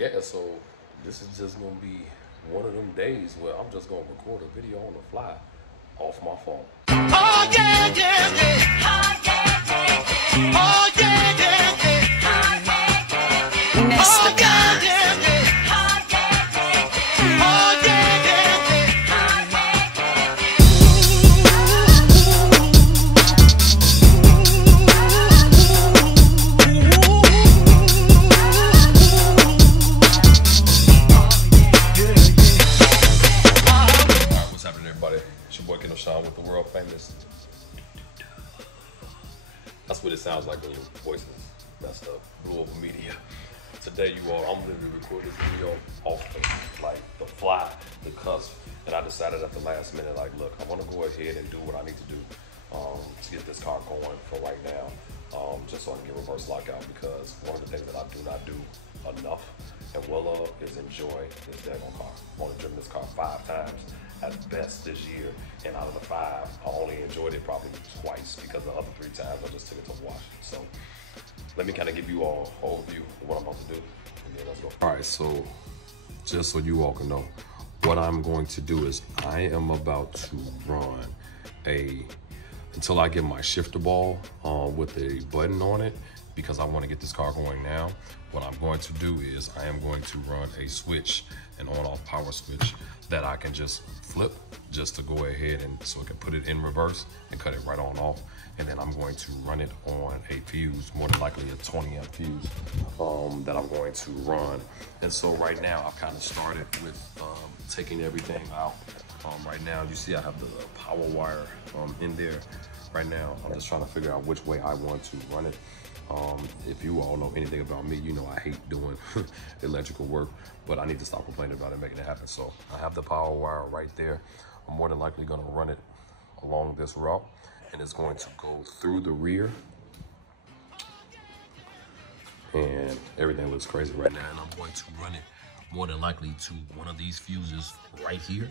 Yeah, so this is just gonna be one of them days where I'm just gonna record a video on the fly off my phone. Oh yeah, yeah, yeah. Oh yeah, yeah, yeah. Oh yeah, yeah, yeah. Mr. Oh yeah, yeah, yeah. Oh yeah, yeah, Alright, what's happening, everybody? It's your boy Kendall Sean with the world famous. That's what it sounds like when your voice is messed up. Blew over media. Today, you all, I'm literally recording this video off the fly, the cusp, and I decided at the last minute, like, look, I want to go ahead and do what I need to do to get this car going for right now, just so I can get reverse lockout, because one of the things that I do not do enough and well of is enjoy this daggone car. I've only driven this car 5 times at best this year, and out of the 5, I only enjoyed it probably twice, because the other 3 times I just took it to wash. So let me kind of give you all an overview of what I'm about to do, and then let's go. All right, so just so you all can know, what I'm going to do is I am about to run until I get my shifter ball with a button on it, because I want to get this car going now. What I'm going to do is I am going to run a switch, an on-off power switch that I can just flip just to go ahead and so I can put it in reverse and cut it right on off. And then I'm going to run it on a fuse, more than likely a 20 amp fuse that I'm going to run. And so right now I've kind of started with taking everything out. Right now you see I have the power wire in there. Right now I'm just trying to figure out which way I want to run it. If you all know anything about me, you know I hate doing electrical work, but I need to stop complaining about it, making it happen. So I have the power wire right there. I'm more than likely gonna run it along this route, and it's going to go through the rear. And everything looks crazy right now, and I'm going to run it more than likely to one of these fuses right here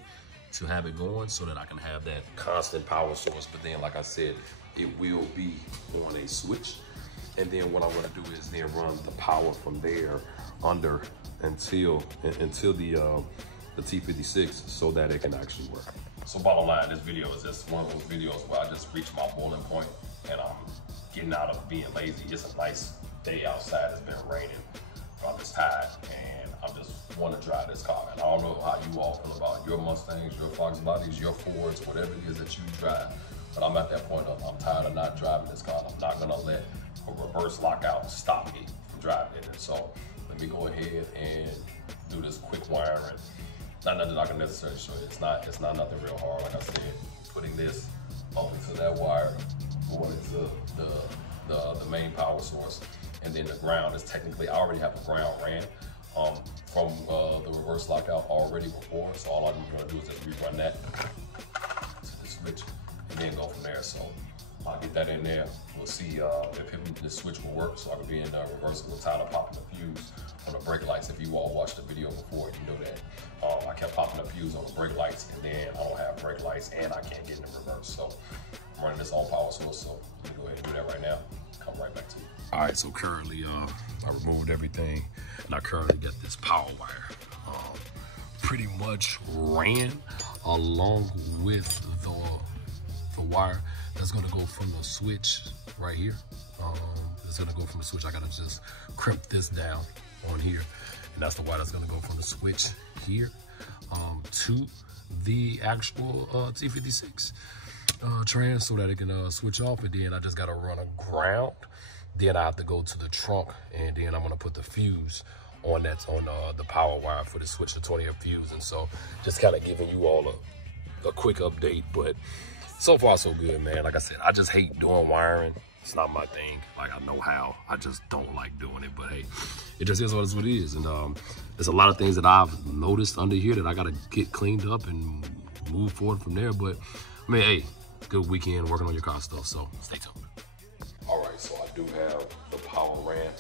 to have it going, so that I can have that constant power source. But then, like I said, it will be on a switch. And then what I want to do is then run the power from there under until the T56, so that it can actually work. So bottom line, this video is just one of those videos where I just reach my boiling point and I'm getting out of being lazy. It's a nice day outside. It's been raining from this tide, and I just want to drive this car. And I don't know how you all feel about your Mustangs, your Fox Bodies, your Fords, whatever it is that you drive. But I'm at that point of I'm tired of not driving this car. I'm not gonna let a reverse lockout stop me from driving it. And so let me go ahead and do this quick wiring. Not nothing I can necessarily show you. It's not nothing real hard. Like I said, putting this up into that wire, going into the main power source, and then the ground is technically, I already have a ground ran from the reverse lockout already before. So all I'm gonna do is just rerun that to the switch and then go from there. So I'll get that in there. We'll see if the switch will work, so I can be in reverse with Tyler popping the fuse on the brake lights. If you all watched the video before, you know that I kept popping the fuse on the brake lights, and then I don't have brake lights and I can't get in the reverse. So I'm running this on power source, so let me go ahead and do that right now. Come right back to you. All right, so currently I removed everything, and I currently got this power wire pretty much ran along with the wire that's gonna go from the switch right here. It's gonna go from the switch. I gotta just crimp this down on here, and that's the wire that's gonna go from the switch here to the actual T56 trans, so that it can switch off. And then I just gotta run a ground. Then I have to go to the trunk, and then I'm gonna put the fuse on that, on the power wire for the switch to 20 amp fuse. And so just kind of giving you all a quick update, but so far so good, man. Like I said, I just hate doing wiring. It's not my thing. Like, I know how, I just don't like doing it, but hey, it just is what it is. And there's a lot of things that I've noticed under here that I gotta get cleaned up and move forward from there. But I mean, hey, good weekend working on your car stuff, so stay tuned. All right, so I do have the power ran.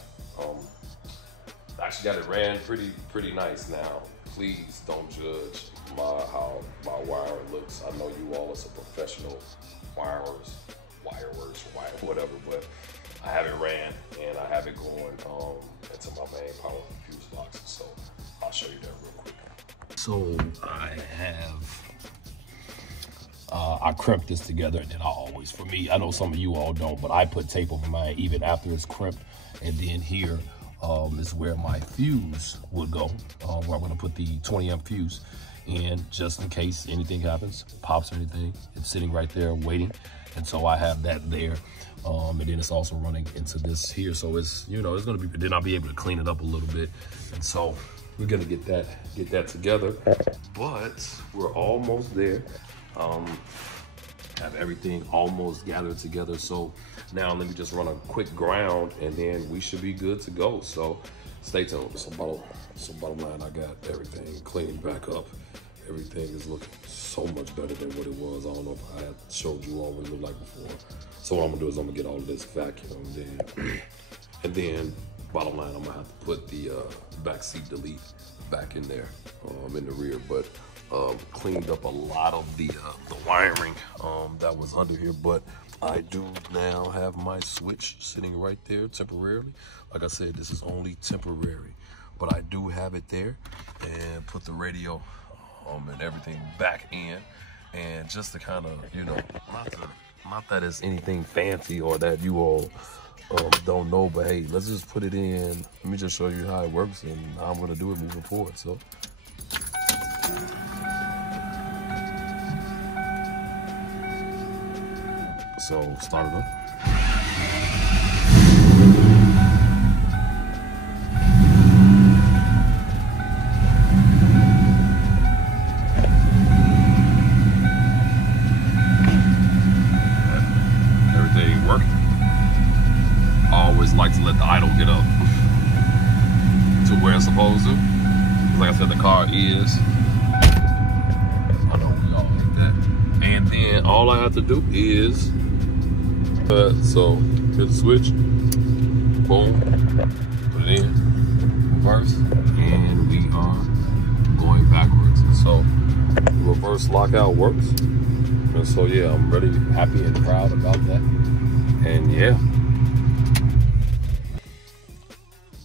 I actually got it ran pretty nice now. Please don't judge how my wiring looks. I know you all are some professional wirers, whatever, but I have it ran and I have it going into my main power fuse box. So So I have, I crimped this together, and then for me, I know some of you all don't, but I put tape over mine even after it's crimped. And then here is where my fuse would go, where I'm gonna put the 20 amp fuse. And just in case anything happens, pops or anything, it's sitting right there waiting. And so I have that there. And then it's also running into this here. So it's, you know, it's gonna be, then I'll be able to clean it up a little bit. And so we're gonna get that together, but we're almost there. Have everything almost gathered together. So now let me just run a quick ground and then we should be good to go. So stay tuned. So bottom line, I got everything cleaned back up. Everything is looking so much better than what it was. I don't know if I had showed you all what it looked like before. So what I'm gonna do is I'm gonna get all of this vacuumed and then bottom line, I'm gonna have to put the backseat delete back in there in the rear. But cleaned up a lot of the wiring that was under here, but I do now have my switch sitting right there temporarily. Like I said, this is only temporary, but I do have it there, and put the radio and everything back in. And just to kind of, you know, not that it's anything fancy or that you all don't know, but hey, let's just put it in. Let me just show you how it works and how I'm gonna do it moving forward. So start it up. Everything working. I always like to let the idle get up to where it's supposed to. Like I said, the car is, I know we all like that. And then all I have to do is, so hit the switch, boom, put it in, reverse, and we are going backwards. And so reverse lockout works. And so yeah, I'm really happy and proud about that. And yeah.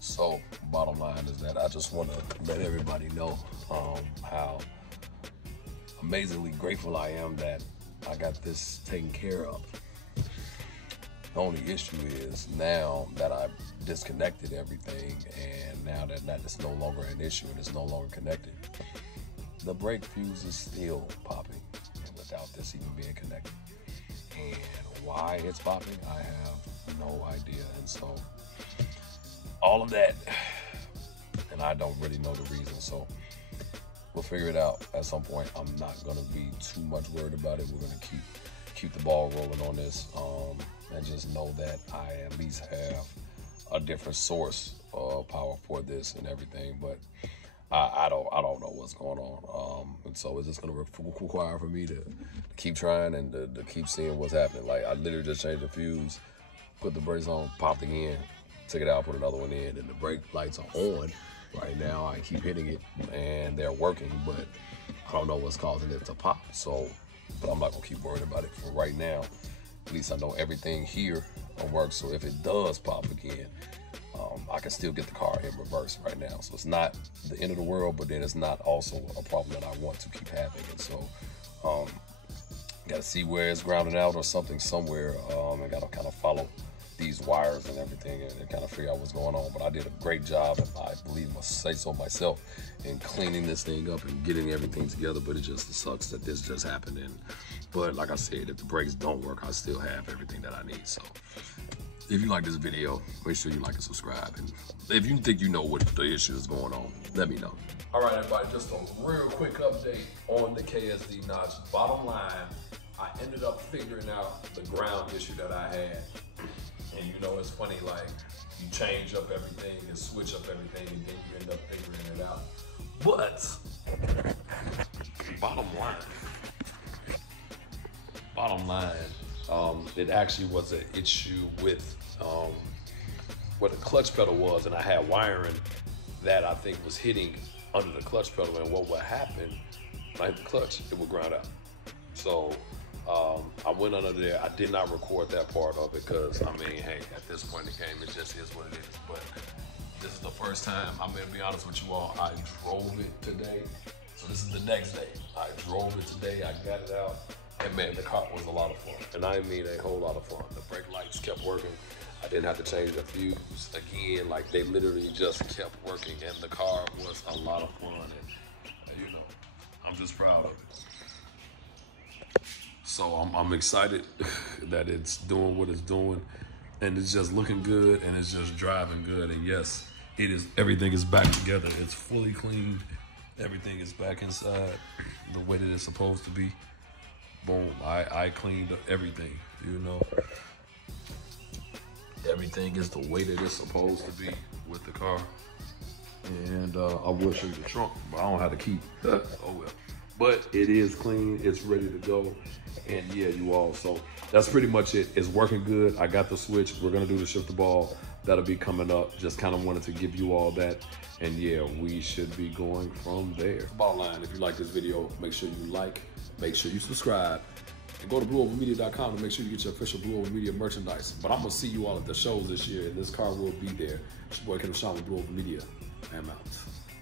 So bottom line is that I just want to let everybody know how amazingly grateful I am that I got this taken care of. The only issue is now that I've disconnected everything, and now that it's no longer an issue and it's no longer connected, the brake fuse is still popping without this even being connected. And why it's popping, I have no idea. And so all of that, and I don't really know the reason. So we'll figure it out at some point. I'm not gonna be too much worried about it. We're gonna keep the ball rolling on this, and just know that I at least have a different source of power for this and everything. But I don't know what's going on. And so it's just gonna require for me to keep trying and to keep seeing what's happening. Like I literally just changed the fuse, put the brakes on, popped again, took it out, put another one in, and the brake lights are on right now. I keep hitting it and they're working, but I don't know what's causing it to pop. So, but I'm not gonna keep worrying about it for right now. At least I know everything here works. So if it does pop again, I can still get the car in reverse right now. So it's not the end of the world, but then it's not also a problem that I want to keep having. And so got to see where it's grounded out or something somewhere. I got to kind of follow these wires and everything and kind of figure out what's going on. But I did a great job, and I believe I must say so myself, in cleaning this thing up and getting everything together. But it just sucks that this just happened. But like I said, if the brakes don't work, I still have everything that I need. So if you like this video, make sure you like and subscribe. And if you think you know what the issue is going on, let me know. All right, everybody, just a real quick update on the KSD notch. Bottom line, I ended up figuring out the ground issue that I had. And you know, it's funny, like, you change up everything and switch up everything, and then you end up figuring it out. But bottom line, it actually was an issue with where the clutch pedal was, and I had wiring that I think was hitting under the clutch pedal, and what would happen, when I hit the clutch, it would ground out. So I went under there. I did not record that part of it because, I mean, hey, at this point in the game, it just is what it is. But this is the first time, I'm gonna be honest with you all, I drove it today. So this is the next day. I drove it today, I got it out, and man, the car was a lot of fun. And I mean a whole lot of fun. The brake lights kept working. I didn't have to change the fuse again. Like, they literally just kept working, and the car was a lot of fun. And you know, I'm just proud of it. So I'm excited that it's doing what it's doing, and it's just looking good, and it's just driving good. And yes, it is. Everything is back together. It's fully cleaned. Everything is back inside the way that it's supposed to be. Boom, I cleaned up everything, you know. Everything is the way that it's supposed to be with the car. And I will show you the trunk, but I don't have the key. Oh well. But it is clean, it's ready to go. And yeah, you all, so that's pretty much it. It's working good. I got the switch. We're gonna do the shift the ball. That'll be coming up. Just kind of wanted to give you all that. And yeah, we should be going from there. Bottom line, if you like this video, make sure you like, make sure you subscribe, and go to blueovermedia.com to make sure you get your official Blue Over Media merchandise. But I'm gonna see you all at the shows this year, and this car will be there. It's your boy Kenneth Sean with Blue Over Media. I'm out.